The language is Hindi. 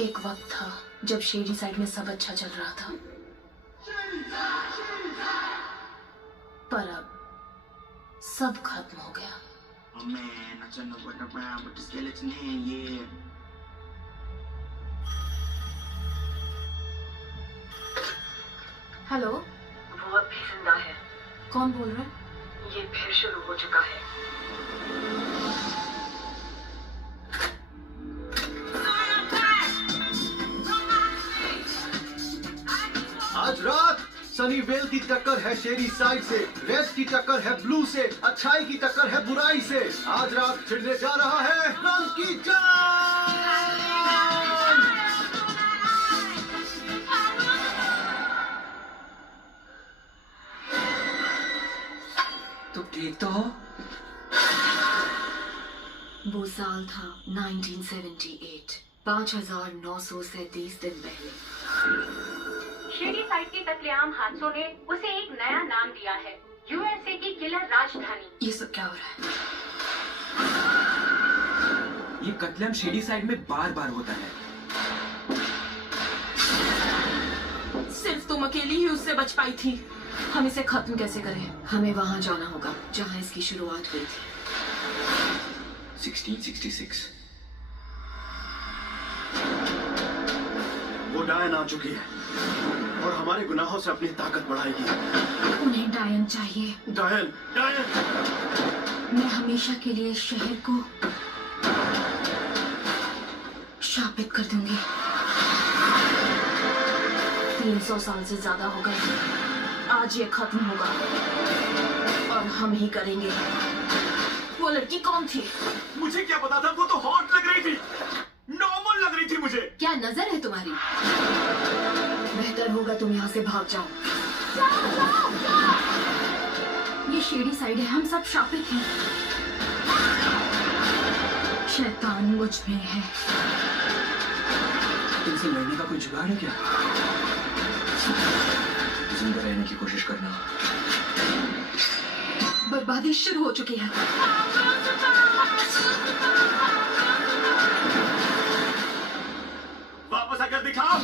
एक वक्त था जब शेडी साइड में सब अच्छा चल रहा था, पर अब सब खत्म हो गया। Oh man, I don't know what around with the skeleton hand, yeah. Hello, वो अब भी जिंदा है। कौन बोल रहा है? ये फिर शुरू हो चुका है। आज रात सनीवेल की टक्कर है शेरी साइड से, रेड की टक्कर है ब्लू से, अच्छाई की टक्कर है बुराई से। आज रात छिड़ने जा रहा है रंग की जान। तुम ठीक तो हो? वो साल था 1978, 5930 दिन पहले। शेडी साइड के कत्लेआम हादसों ने उसे एक नया नाम दिया है, यूएसए की किलर राजधानी। ये सब क्या हो रहा है? ये कत्लेआम शेडी साइड में बार बार होता है। सिर्फ तुम अकेली ही उससे बच पाई थी। हम इसे खत्म कैसे करें? हमें वहां जाना होगा जहां इसकी शुरुआत हुई थी। 1666। वो डायन आ चुकी है और हमारे गुनाहों से अपनी ताकत बढ़ाएगी। उन्हें डायन चाहिए। डायन, डायन। मैं हमेशा के लिए इस शहर को शापित कर दूंगी। 300 साल से ज्यादा हो गए। आज ये खत्म होगा और हम ही करेंगे। वो लड़की कौन थी? मुझे क्या पता था, वो तो हॉट लग रही थी, नॉर्मल लग रही थी मुझे। क्या नजर है तुम्हारी? बेहतर होगा तुम यहाँ से भाग जाओ। ये शेडी साइड है, हम सब शापित हैं। शैतान मुझ में है। इनसे लड़ने का कोई जुगाड़ है क्या? जिंदा रहने की कोशिश करना। बर्बादी शुरू हो चुकी है। वापस आकर दिखाओ।